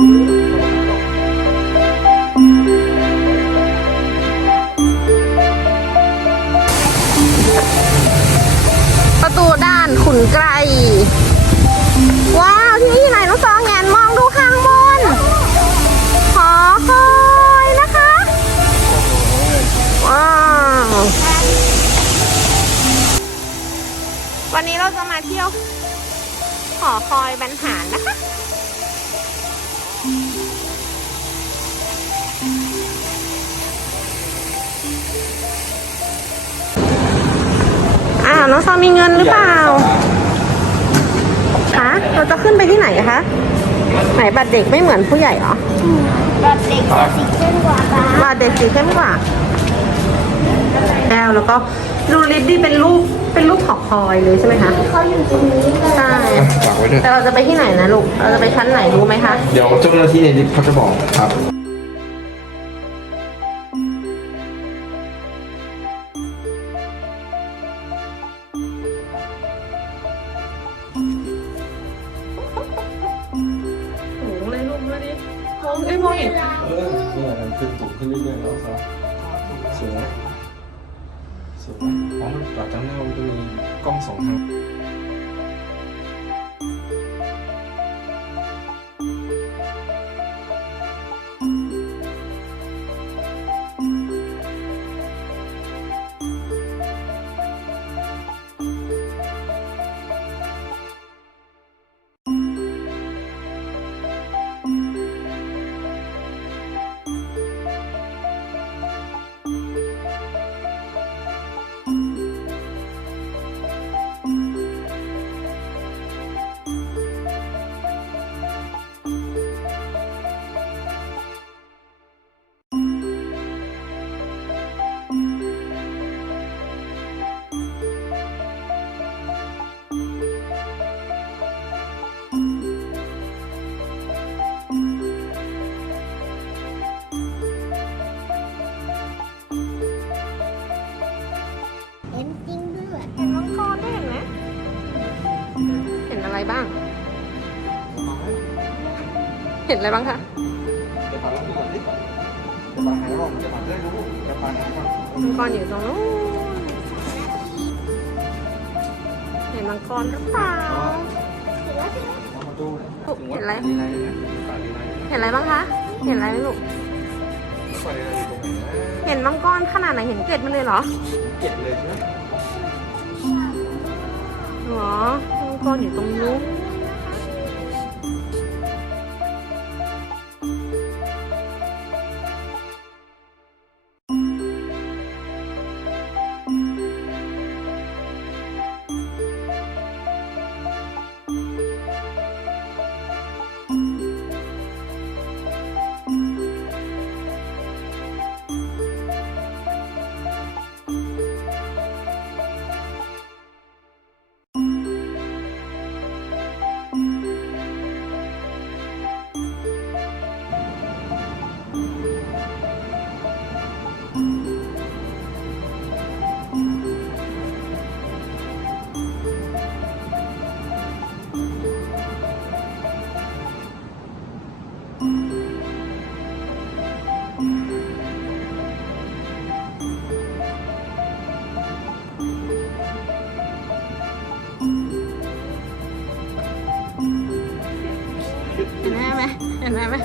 ประตูด้านขุนไกร ว้าว ที่นี่ที่ไหนน้องซองแงนมองดูข้างบน ขอคอยนะคะ ว้าว วันนี้เราจะมาเที่ยวหอคอยบรรหารนะคะ อ้าวน้องซองมีเงินหรือเปล่าคะเราจะขึ้นไปที่ไหนคะไหนบัตรเด็กไม่เหมือนผู้ใหญ่เหรอแบบเด็กจะสีเข้มกว่าบ้าบัตรเด็กสีเข้มกว่าแล้วแล้วก็ดูลิฟต์ดีเป็นรูปเป็นรูปหอคอยเลยใช่ไหมคะเขาอยู่ตรงนี้เลยใช่ฝากไว้ด้วยแต่เราจะไปที่ไหนนะลูกเราจะไปชั้นไหนรู้ไหมคะเดี๋ยวเจ้าหน้าที่ในลิฟต์เขาจะบอกครับ มองไม่มองเห็นเออเนี่ยมันขึ้นสูงขึ้นเรื่อยๆแล้วครับสวยสวยอ๋อมันจอดจังเลยมันจะมีกล้องสองทาง อะไรบ้าง เห็นอะไรบ้างคะเดี๋ยวปาแล้วก่อนดิเดี๋ยวปาหายก่อนเดี๋ยวปาจะได้รู้เดี๋ยวปาหายก่อนมังกรอยู่ตรงนู้นเห็นมังกรหรือเปล่าเอามาดูเลยเห็นอะไรดีไรนะปาดีไรนะเห็นอะไรบ้างคะ เห็นอะไรไหมลูกปาดีไรอยู่ตรงไหนนะเห็นมังกรขนาดไหนเห็นเกล็ดมันเลยเหรอ เก็บเลยใช่ไหมเหรอ มังกร ไหม